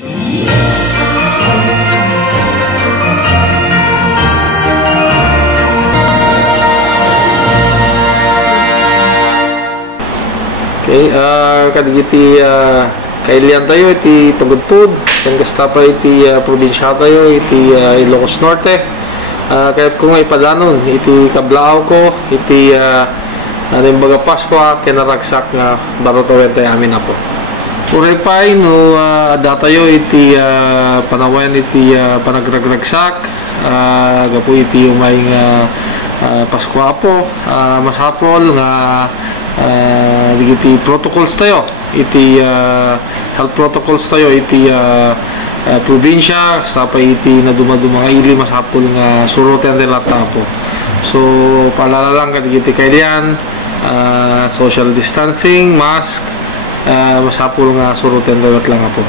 Okay, kadigiti kailian tayo iti Pagudpud, kan kasta pa iti probinsya tayo iti Ilocos Norte. Kaya kung ipadanon iti kablao ko iti nimbaga Pasko kinaragsak nga barotawen tayo amin na po. Uray pa no ada tayo iti panawayan iti panagragragsak gapo iti umay nga Pasko po masapol nga iti protocols tayo iti health protocols tayo iti probinsya sa pa iti na dumaduma ili masapol nga surutan relata po. So paalala lang iti kailan social distancing, mask, masapol nga surutan relata lang po.